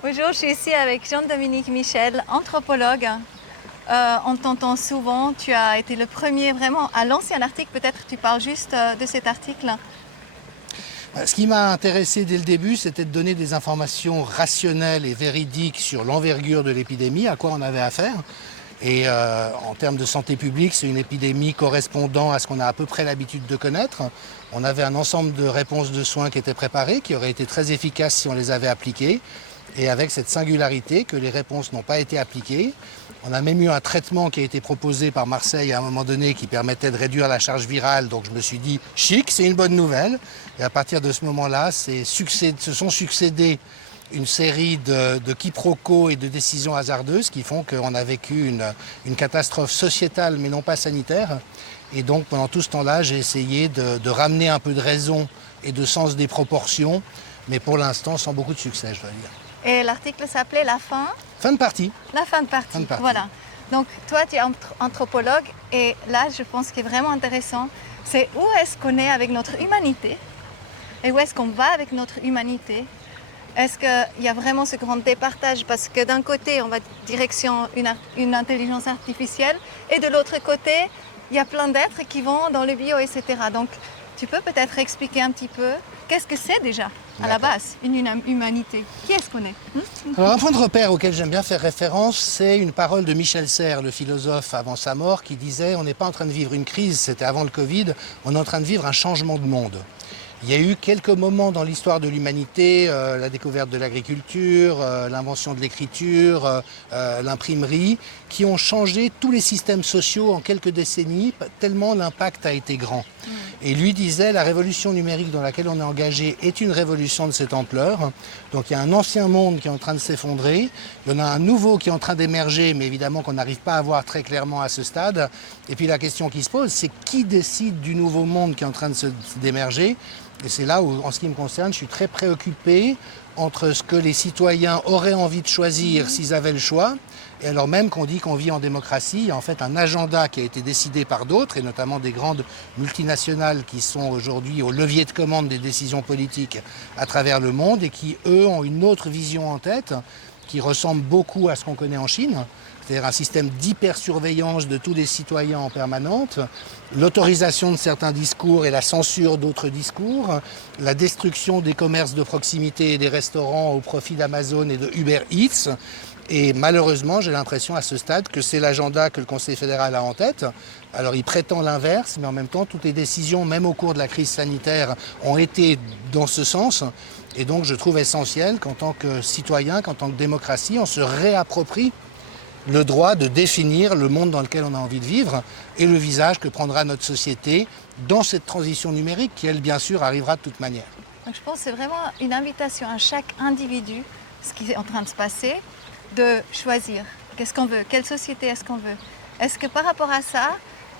Bonjour, je suis ici avec Jean-Dominique Michel, anthropologue. On t'entend souvent, tu as été le premier vraiment à lancer un article, peut-être tu parles juste de cet article. Ce qui m'a intéressé dès le début, c'était de donner des informations rationnelles et véridiques sur l'envergure de l'épidémie, à quoi on avait affaire. Et en termes de santé publique, c'est une épidémie correspondant à ce qu'on a à peu près l'habitude de connaître. On avait un ensemble de réponses de soins qui étaient préparées, qui auraient été très efficaces si on les avait appliquées. Et avec cette singularité que les réponses n'ont pas été appliquées. On a même eu un traitement qui a été proposé par Marseille à un moment donné qui permettait de réduire la charge virale. Donc je me suis dit, chic, c'est une bonne nouvelle. Et à partir de ce moment-là, se sont succédés une série de quiproquos et de décisions hasardeuses qui font qu'on a vécu une catastrophe sociétale mais non pas sanitaire. Et donc pendant tout ce temps-là, j'ai essayé de ramener un peu de raison et de sens des proportions, mais pour l'instant sans beaucoup de succès, je dois dire. Et l'article s'appelait La fin. Fin de partie. La fin de partie. Fin de partie. Voilà. Donc toi, tu es anthropologue et là, je pense qu'il est vraiment intéressant, c'est où est-ce qu'on est avec notre humanité et où est-ce qu'on va avec notre humanité. Est-ce qu'il y a vraiment ce grand départage? Parce que d'un côté, on va direction une intelligence artificielle et de l'autre côté, il y a plein d'êtres qui vont dans le bio, etc. Donc, tu peux peut-être expliquer un petit peu qu'est-ce que c'est déjà, à la base, une humanité? Qui est-ce qu'on est? Alors, un point de repère auquel j'aime bien faire référence, c'est une parole de Michel Serres, le philosophe avant sa mort, qui disait « On n'est pas en train de vivre une crise, c'était avant le Covid, on est en train de vivre un changement de monde ». Il y a eu quelques moments dans l'histoire de l'humanité, la découverte de l'agriculture, l'invention de l'écriture, l'imprimerie, qui ont changé tous les systèmes sociaux en quelques décennies, tellement l'impact a été grand. Et lui disait, la révolution numérique dans laquelle on est engagé est une révolution de cette ampleur. Donc il y a un ancien monde qui est en train de s'effondrer, il y en a un nouveau qui est en train d'émerger, mais évidemment qu'on n'arrive pas à voir très clairement à ce stade. Et puis la question qui se pose, c'est qui décide du nouveau monde qui est en train d'émerger? Et c'est là où, en ce qui me concerne, je suis très préoccupé entre ce que les citoyens auraient envie de choisir s'ils avaient le choix, et alors même qu'on dit qu'on vit en démocratie, il y a en fait un agenda qui a été décidé par d'autres, et notamment des grandes multinationales qui sont aujourd'hui au levier de commande des décisions politiques à travers le monde, et qui, eux, ont une autre vision en tête, qui ressemble beaucoup à ce qu'on connaît en Chine, c'est-à-dire un système d'hypersurveillance de tous les citoyens en permanente, l'autorisation de certains discours et la censure d'autres discours, la destruction des commerces de proximité et des restaurants au profit d'Amazon et de Uber Eats. Et malheureusement, j'ai l'impression à ce stade que c'est l'agenda que le Conseil fédéral a en tête. Alors il prétend l'inverse, mais en même temps, toutes les décisions, même au cours de la crise sanitaire, ont été dans ce sens. Et donc je trouve essentiel qu'en tant que citoyen, qu'en tant que démocratie, on se réapproprie le droit de définir le monde dans lequel on a envie de vivre et le visage que prendra notre société dans cette transition numérique qui, elle, bien sûr, arrivera de toute manière. Donc je pense que c'est vraiment une invitation à chaque individu, ce qui est en train de se passer, de choisir qu'est-ce qu'on veut, quelle société est-ce qu'on veut. Est-ce que par rapport à ça,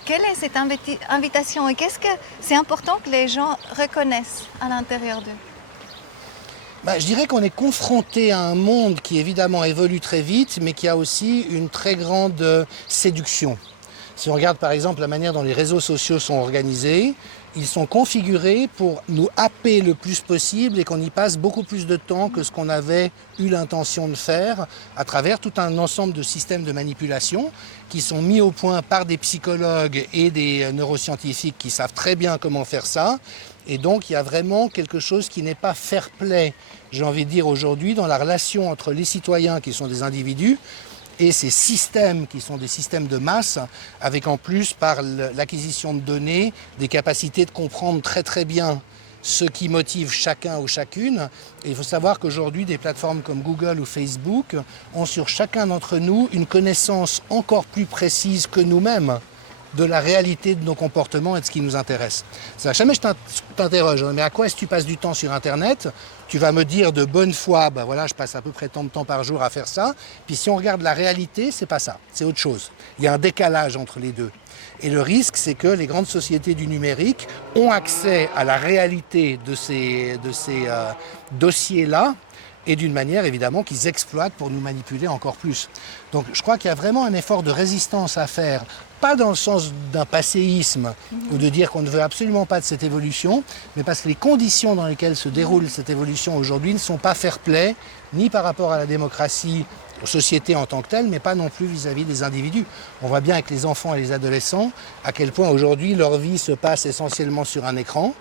quelle est cette invitation et qu'est-ce que c'est important que les gens reconnaissent à l'intérieur d'eux? Je dirais qu'on est confronté à un monde qui évidemment évolue très vite, mais qui a aussi une très grande séduction. Si on regarde par exemple la manière dont les réseaux sociaux sont organisés, ils sont configurés pour nous happer le plus possible et qu'on y passe beaucoup plus de temps que ce qu'on avait eu l'intention de faire à travers tout un ensemble de systèmes de manipulation qui sont mis au point par des psychologues et des neuroscientifiques qui savent très bien comment faire ça. Et donc il y a vraiment quelque chose qui n'est pas fair play, j'ai envie de dire aujourd'hui, dans la relation entre les citoyens qui sont des individus et ces systèmes qui sont des systèmes de masse, avec en plus par l'acquisition de données, des capacités de comprendre très très bien ce qui motive chacun ou chacune. Et il faut savoir qu'aujourd'hui, des plateformes comme Google ou Facebook ont sur chacun d'entre nous une connaissance encore plus précise que nous-mêmes de la réalité de nos comportements et de ce qui nous intéresse. Jamais je t'interroge, mais à quoi est-ce que tu passes du temps sur Internet? Tu vas me dire de bonne foi, voilà, je passe à peu près tant de temps par jour à faire ça. Puis si on regarde la réalité, c'est pas ça, c'est autre chose. Il y a un décalage entre les deux. Et le risque, c'est que les grandes sociétés du numérique ont accès à la réalité de ces dossiers-là, et d'une manière évidemment qu'ils exploitent pour nous manipuler encore plus. Donc je crois qu'il y a vraiment un effort de résistance à faire, pas dans le sens d'un passéisme ou de dire qu'on ne veut absolument pas de cette évolution, mais parce que les conditions dans lesquelles se déroule cette évolution aujourd'hui ne sont pas fair-play, ni par rapport à la démocratie, aux sociétés en tant que telles, mais pas non plus vis-à-vis des individus. On voit bien avec les enfants et les adolescents à quel point aujourd'hui leur vie se passe essentiellement sur un écran.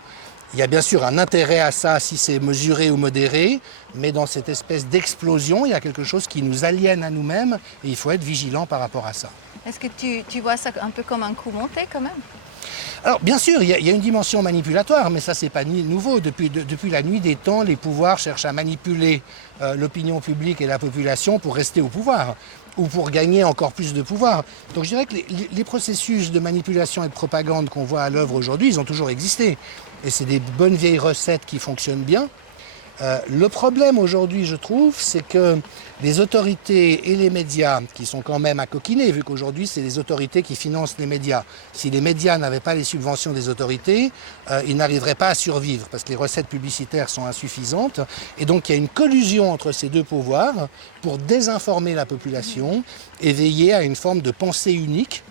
Il y a bien sûr un intérêt à ça si c'est mesuré ou modéré, mais dans cette espèce d'explosion, il y a quelque chose qui nous aliène à nous-mêmes et il faut être vigilant par rapport à ça. Est-ce que tu vois ça un peu comme un coup monté quand même? Alors bien sûr, il y a une dimension manipulatoire, mais ça c'est pas nouveau. Depuis la nuit des temps, les pouvoirs cherchent à manipuler l'opinion publique et la population pour rester au pouvoir ou pour gagner encore plus de pouvoir. Donc je dirais que les processus de manipulation et de propagande qu'on voit à l'œuvre aujourd'hui, ils ont toujours existé. Et c'est des bonnes vieilles recettes qui fonctionnent bien. Le problème aujourd'hui, je trouve, c'est que les autorités et les médias, qui sont quand même à coquiner, vu qu'aujourd'hui, c'est les autorités qui financent les médias. Si les médias n'avaient pas les subventions des autorités, ils n'arriveraient pas à survivre, parce que les recettes publicitaires sont insuffisantes. Et donc, il y a une collusion entre ces deux pouvoirs pour désinformer la population et veiller à une forme de pensée unique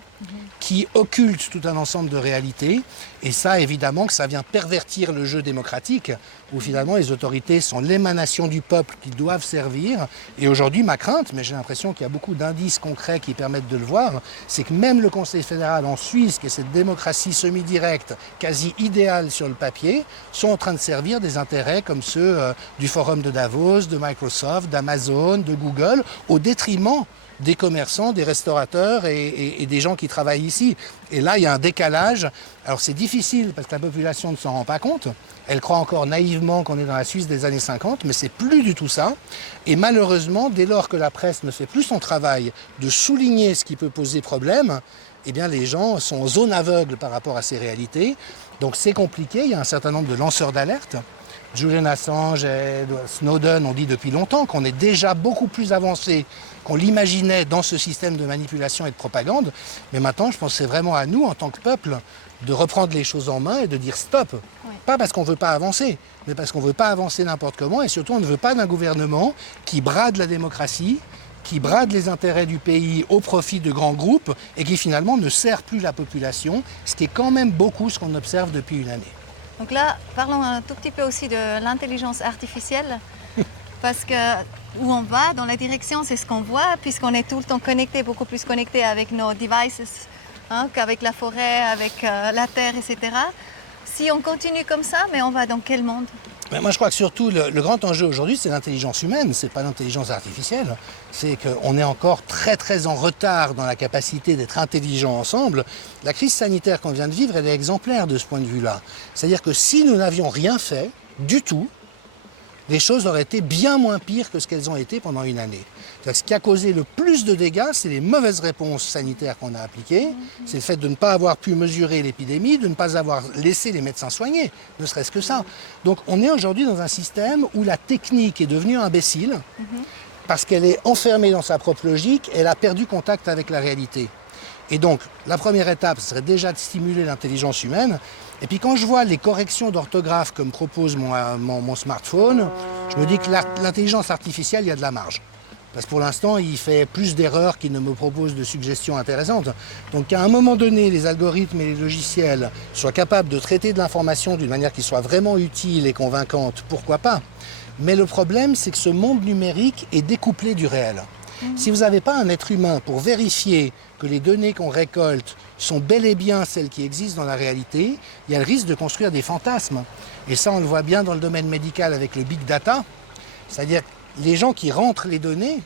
qui occulte tout un ensemble de réalités. Et ça, évidemment, que ça vient pervertir le jeu démocratique, où finalement les autorités sont l'émanation du peuple qu'ils doivent servir. Et aujourd'hui, ma crainte, mais j'ai l'impression qu'il y a beaucoup d'indices concrets qui permettent de le voir, c'est que même le Conseil fédéral en Suisse, qui est cette démocratie semi-directe, quasi idéale sur le papier, sont en train de servir des intérêts comme ceux du Forum de Davos, de Microsoft, d'Amazon, de Google, au détriment des commerçants, des restaurateurs et des gens qui travaillent ici. Et là, il y a un décalage. Alors c'est difficile parce que la population ne s'en rend pas compte. Elle croit encore naïvement qu'on est dans la Suisse des années 50, mais c'est plus du tout ça. Et malheureusement, dès lors que la presse ne fait plus son travail de souligner ce qui peut poser problème, eh bien les gens sont en zone aveugle par rapport à ces réalités. Donc c'est compliqué, il y a un certain nombre de lanceurs d'alerte. Julian Assange et Snowden ont dit depuis longtemps qu'on est déjà beaucoup plus avancé qu'on l'imaginait dans ce système de manipulation et de propagande. Mais maintenant, je pense que c'est vraiment à nous, en tant que peuple, de reprendre les choses en main et de dire stop. Oui. Pas parce qu'on ne veut pas avancer, mais parce qu'on ne veut pas avancer n'importe comment. Et surtout, on ne veut pas d'un gouvernement qui brade la démocratie, qui brade les intérêts du pays au profit de grands groupes et qui finalement ne sert plus la population, ce qui est quand même beaucoup ce qu'on observe depuis une année. Donc là, parlons un tout petit peu aussi de l'intelligence artificielle, parce que où on va dans la direction, c'est ce qu'on voit, puisqu'on est tout le temps connecté, beaucoup plus connecté avec nos devices qu'avec la forêt, avec la terre, etc. Si on continue comme ça, mais on va dans quel monde? Mais moi, je crois que surtout, le grand enjeu aujourd'hui, c'est l'intelligence humaine, c'est pas l'intelligence artificielle. C'est qu'on est encore très, très en retard dans la capacité d'être intelligents ensemble. La crise sanitaire qu'on vient de vivre, elle est exemplaire de ce point de vue-là. C'est-à-dire que si nous n'avions rien fait du tout, les choses auraient été bien moins pires que ce qu'elles ont été pendant une année. Ce qui a causé le plus de dégâts, c'est les mauvaises réponses sanitaires qu'on a appliquées. C'est le fait de ne pas avoir pu mesurer l'épidémie, de ne pas avoir laissé les médecins soigner, ne serait-ce que ça. Donc on est aujourd'hui dans un système où la technique est devenue imbécile parce qu'elle est enfermée dans sa propre logique, elle a perdu contact avec la réalité. Et donc, la première étape, ce serait déjà de stimuler l'intelligence humaine. Et puis quand je vois les corrections d'orthographe que me propose mon smartphone, je me dis que l'intelligence artificielle, il y a de la marge. Parce que pour l'instant, il fait plus d'erreurs qu'il ne me propose de suggestions intéressantes. Donc qu'à un moment donné, les algorithmes et les logiciels soient capables de traiter de l'information d'une manière qui soit vraiment utile et convaincante, pourquoi pas? Mais le problème, c'est que ce monde numérique est découplé du réel. Si vous n'avez pas un être humain pour vérifier que les données qu'on récolte sont bel et bien celles qui existent dans la réalité, il y a le risque de construire des fantasmes. Et ça, on le voit bien dans le domaine médical avec le big data. C'est-à-dire les gens qui rentrent les données,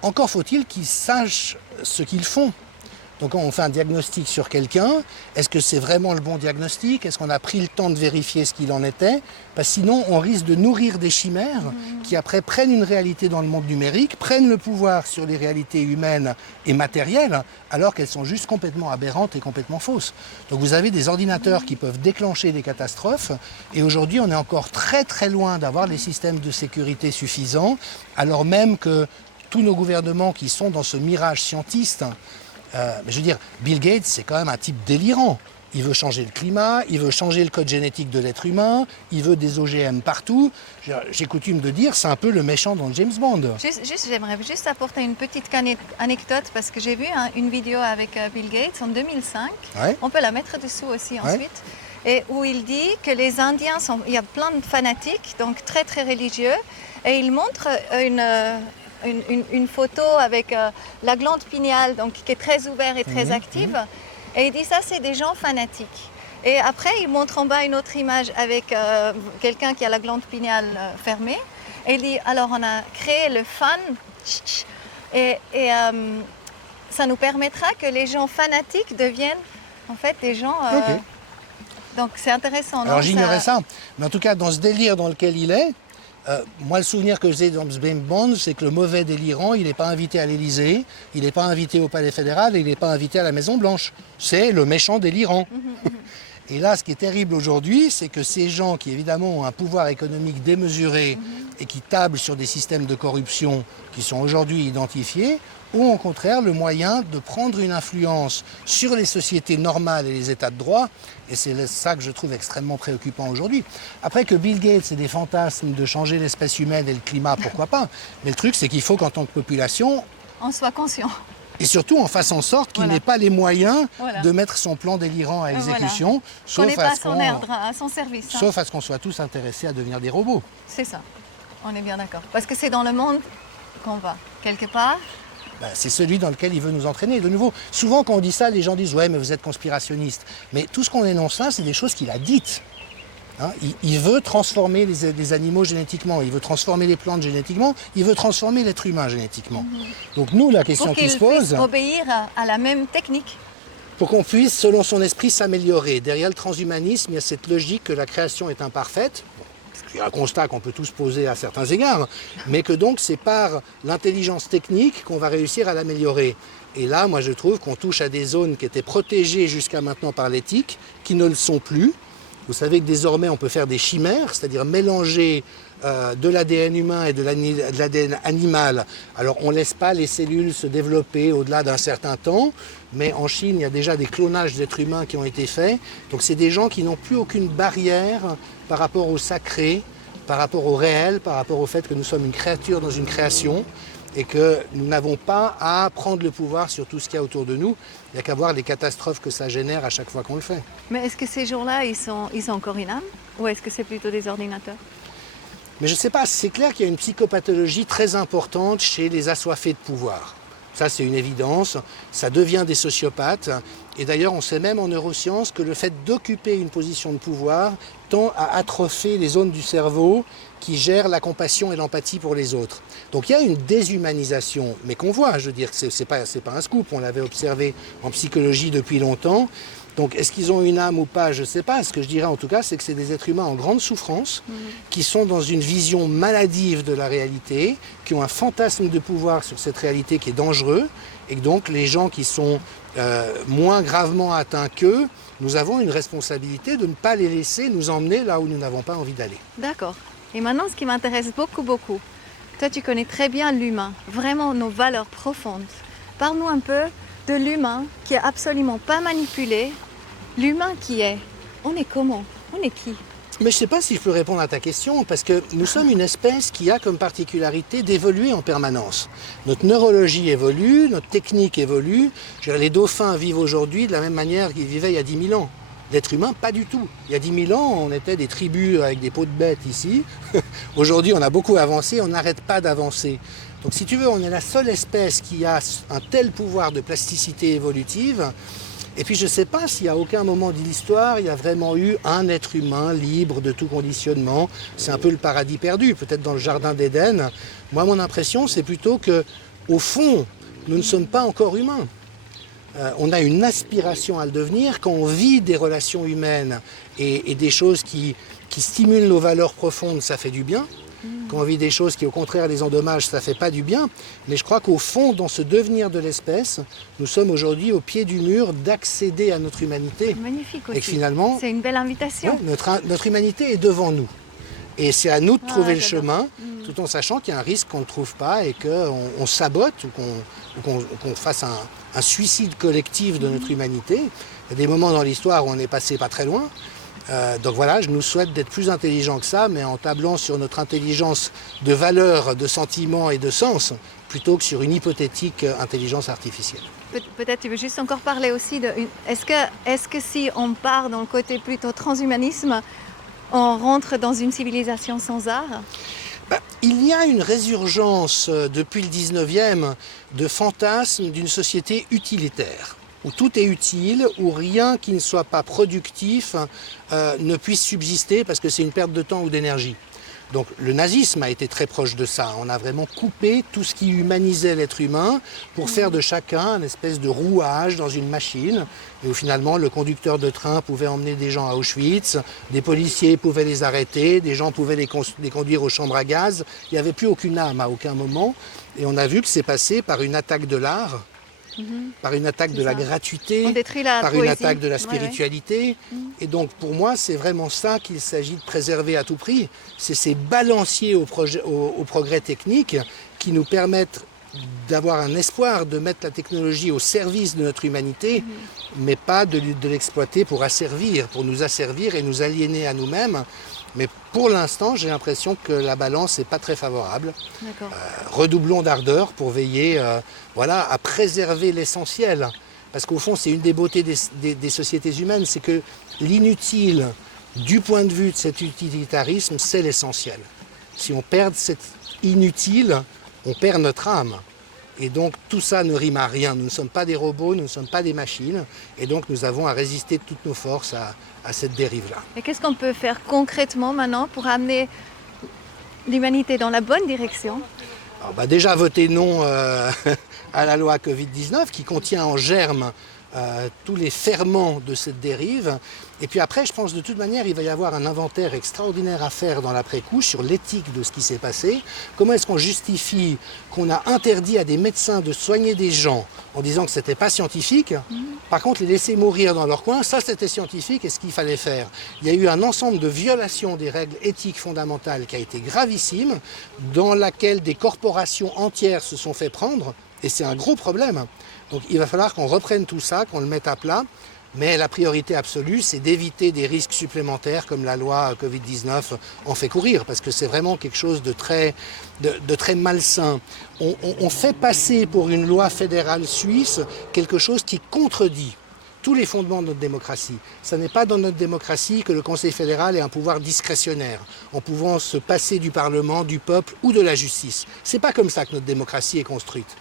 encore faut-il qu'ils sachent ce qu'ils font. Donc quand on fait un diagnostic sur quelqu'un, est-ce que c'est vraiment le bon diagnostic? Est-ce qu'on a pris le temps de vérifier ce qu'il en était? Parce que sinon, on risque de nourrir des chimères qui après prennent une réalité dans le monde numérique, prennent le pouvoir sur les réalités humaines et matérielles, alors qu'elles sont juste complètement aberrantes et complètement fausses. Donc vous avez des ordinateurs qui peuvent déclencher des catastrophes, et aujourd'hui, on est encore très très loin d'avoir les systèmes de sécurité suffisants, alors même que tous nos gouvernements qui sont dans ce mirage scientiste, je veux dire, Bill Gates, c'est quand même un type délirant. il veut changer le climat, il veut changer le code génétique de l'être humain, il veut des OGM partout. J'ai coutume de dire, c'est un peu le méchant dans James Bond. J'aimerais juste apporter une petite anecdote parce que j'ai vu une vidéo avec Bill Gates en 2005. Ouais. On peut la mettre dessous aussi ensuite. Et où il dit que les Indiens il y a plein de fanatiques, donc très très religieux. Et il montre une photo avec la glande pinéale, donc qui est très ouverte et très active. Et il dit ça, c'est des gens fanatiques. Et après, il montre en bas une autre image avec quelqu'un qui a la glande pinéale fermée. Et il dit, alors on a créé le fan. Et ça nous permettra que les gens fanatiques deviennent en fait des gens... Donc c'est intéressant. Alors j'ignorais ça. Mais en tout cas, dans ce délire dans lequel il est, moi le souvenir que j'ai dans James Bond, c'est que le mauvais délirant, il n'est pas invité à l'Élysée, il n'est pas invité au Palais fédéral, et il n'est pas invité à la Maison Blanche. C'est le méchant délirant. Et là, ce qui est terrible aujourd'hui, c'est que ces gens qui évidemment ont un pouvoir économique démesuré et qui tablent sur des systèmes de corruption qui sont aujourd'hui identifiés, ont au contraire le moyen de prendre une influence sur les sociétés normales et les états de droit. Et c'est ça que je trouve extrêmement préoccupant aujourd'hui. Après que Bill Gates ait des fantasmes de changer l'espèce humaine et le climat, pourquoi pas. Mais le truc, c'est qu'il faut qu'en tant que population... on soit conscient. Et surtout, on fasse en sorte qu'il n'ait pas les moyens de mettre son plan délirant à exécution, sauf à son service. Sauf à ce qu'on soit tous intéressés à devenir des robots. C'est ça, on est bien d'accord. Parce que c'est dans le monde qu'on va, quelque part. C'est celui dans lequel il veut nous entraîner. De nouveau, souvent quand on dit ça, les gens disent « ouais, mais vous êtes conspirationniste ». Mais tout ce qu'on énonce là, c'est des choses qu'il a dites. Il veut transformer les animaux génétiquement, il veut transformer les plantes génétiquement, il veut transformer l'être humain génétiquement. Donc nous, la question qui se pose... Pour qu'il puisse obéir à la même technique. Pour qu'on puisse, selon son esprit, s'améliorer. Derrière le transhumanisme, il y a cette logique que la création est imparfaite. Il y a un constat qu'on peut tous poser à certains égards, mais que donc c'est par l'intelligence technique qu'on va réussir à l'améliorer. Et là, moi je trouve qu'on touche à des zones qui étaient protégées jusqu'à maintenant par l'éthique, qui ne le sont plus. Vous savez que désormais on peut faire des chimères, c'est-à-dire mélanger de l'ADN humain et de l'ADN animal. Alors on ne laisse pas les cellules se développer au-delà d'un certain temps, mais en Chine il y a déjà des clonages d'êtres humains qui ont été faits. Donc c'est des gens qui n'ont plus aucune barrière par rapport au sacré, par rapport au réel, par rapport au fait que nous sommes une créature dans une création et que nous n'avons pas à prendre le pouvoir sur tout ce qu'il y a autour de nous. Il n'y a qu'à voir les catastrophes que ça génère à chaque fois qu'on le fait. Mais est-ce que ces gens-là, ils ont encore une âme ou est-ce que c'est plutôt des ordinateurs? Mais je ne sais pas, c'est clair qu'il y a une psychopathologie très importante chez les assoiffés de pouvoir. Ça, c'est une évidence. Ça devient des sociopathes. Et d'ailleurs, on sait même en neurosciences que le fait d'occuper une position de pouvoir tend à atrophier les zones du cerveau qui gèrent la compassion et l'empathie pour les autres. Donc il y a une déshumanisation, mais qu'on voit, je veux dire, c'est pas un scoop, on l'avait observé en psychologie depuis longtemps. Donc est-ce qu'ils ont une âme ou pas, je ne sais pas. Ce que je dirais en tout cas, c'est que c'est des êtres humains en grande souffrance, qui sont dans une vision maladive de la réalité, qui ont un fantasme de pouvoir sur cette réalité qui est dangereux, et que donc les gens qui sont moins gravement atteints qu'eux, nous avons une responsabilité de ne pas les laisser nous emmener là où nous n'avons pas envie d'aller. D'accord. Et maintenant, ce qui m'intéresse beaucoup, toi tu connais très bien l'humain, vraiment nos valeurs profondes. Parle-nous un peu de l'humain qui est absolument pas manipulé, l'humain qui est. On est comment? On est qui? Mais je ne sais pas si je peux répondre à ta question, parce que nous sommes une espèce qui a comme particularité d'évoluer en permanence. Notre neurologie évolue, notre technique évolue. Les dauphins vivent aujourd'hui de la même manière qu'ils vivaient il y a 10 000 ans. L'être humain, pas du tout. Il y a 10 000 ans, on était des tribus avec des peaux de bêtes ici. Aujourd'hui, on a beaucoup avancé, on n'arrête pas d'avancer. Donc si tu veux, on est la seule espèce qui a un tel pouvoir de plasticité évolutive. Et puis je ne sais pas s'il y a aucun moment de l'histoire, il y a vraiment eu un être humain libre de tout conditionnement. C'est un peu le paradis perdu, peut-être dans le jardin d'Éden. Moi, mon impression, c'est plutôt qu'au fond, nous ne sommes pas encore humains. On a une aspiration à le devenir. Quand on vit des relations humaines et des choses qui stimulent nos valeurs profondes, ça fait du bien. Quand on vit des choses qui, au contraire, les endommagent, ça ne fait pas du bien. Mais je crois qu'au fond, dans ce devenir de l'espèce, nous sommes aujourd'hui au pied du mur d'accéder à notre humanité. Magnifique aussi. Et que finalement, c'est une belle invitation. Ouais, notre humanité est devant nous. Et c'est à nous de trouver le j'adore. chemin, tout en sachant qu'il y a un risque qu'on ne trouve pas et qu'on sabote ou qu'on fasse un suicide collectif de notre humanité. Il y a des moments dans l'histoire où on est passé pas très loin. Donc voilà, je nous souhaite d'être plus intelligents que ça, mais en tablant sur notre intelligence de valeur, de sentiment et de sens, plutôt que sur une hypothétique intelligence artificielle. Peut-être tu veux juste encore parler aussi de... Est-ce que si on part dans le côté plutôt transhumanisme, on rentre dans une civilisation sans art? Il y a une résurgence depuis le 19e de fantasmes d'une société utilitaire, où tout est utile, où rien qui ne soit pas productif ne puisse subsister parce que c'est une perte de temps ou d'énergie. Donc le nazisme a été très proche de ça. On a vraiment coupé tout ce qui humanisait l'être humain pour faire de chacun une espèce de rouage dans une machine. Et où finalement le conducteur de train pouvait emmener des gens à Auschwitz, des policiers pouvaient les arrêter, des gens pouvaient les conduire aux chambres à gaz. Il n'y avait plus aucune âme à aucun moment. Et on a vu que c'est passé par une attaque de l'art, par une attaque de la gratuité, On détruit la par poésie. une attaque de la Ouais, spiritualité. Et donc pour moi, c'est vraiment ça qu'il s'agit de préserver à tout prix. C'est ces balanciers au progrès technique qui nous permettent d'avoir un espoir de mettre la technologie au service de notre humanité, mais pas de l'exploiter pour nous asservir et nous aliéner à nous-mêmes. Mais pour l'instant, j'ai l'impression que la balance n'est pas très favorable. D'accord. Redoublons d'ardeur pour veiller à préserver l'essentiel. Parce qu'au fond, c'est une des beautés des sociétés humaines, c'est que l'inutile, du point de vue de cet utilitarisme, c'est l'essentiel. Si on perd cet inutile, on perd notre âme. Et donc tout ça ne rime à rien. Nous ne sommes pas des robots, nous ne sommes pas des machines. Et donc nous avons à résister de toutes nos forces à cette dérive-là. Et qu'est-ce qu'on peut faire concrètement maintenant pour amener l'humanité dans la bonne direction? Alors, déjà voter non à la loi Covid-19 qui contient en germe tous les ferments de cette dérive. Et puis après, je pense de toute manière, il va y avoir un inventaire extraordinaire à faire dans l'après-coup sur l'éthique de ce qui s'est passé. Comment est-ce qu'on justifie qu'on a interdit à des médecins de soigner des gens en disant que ce n'était pas scientifique? Par contre, les laisser mourir dans leur coin, ça c'était scientifique et ce qu'il fallait faire. Il y a eu un ensemble de violations des règles éthiques fondamentales qui a été gravissime, dans laquelle des corporations entières se sont fait prendre, et c'est un gros problème. Donc il va falloir qu'on reprenne tout ça, qu'on le mette à plat. Mais la priorité absolue, c'est d'éviter des risques supplémentaires comme la loi Covid-19 en fait courir, parce que c'est vraiment quelque chose de très malsain. On fait passer pour une loi fédérale suisse quelque chose qui contredit tous les fondements de notre démocratie. Ce n'est pas dans notre démocratie que le Conseil fédéral ait un pouvoir discrétionnaire, en pouvant se passer du Parlement, du peuple ou de la justice. C'est pas comme ça que notre démocratie est construite.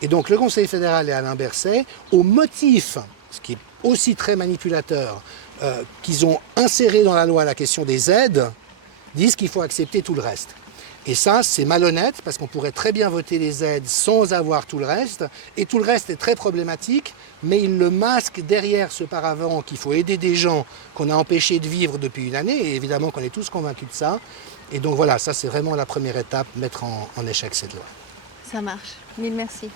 Et donc le Conseil fédéral et Alain Berset, au motif, ce qui est aussi très manipulateur, qu'ils ont inséré dans la loi la question des aides, disent qu'il faut accepter tout le reste. Et ça, c'est malhonnête, parce qu'on pourrait très bien voter les aides sans avoir tout le reste, et tout le reste est très problématique, mais ils le masquent derrière ce paravent qu'il faut aider des gens qu'on a empêchés de vivre depuis une année, et évidemment qu'on est tous convaincus de ça. Et donc voilà, ça c'est vraiment la première étape, mettre en échec cette loi. Ça marche. Mille merci.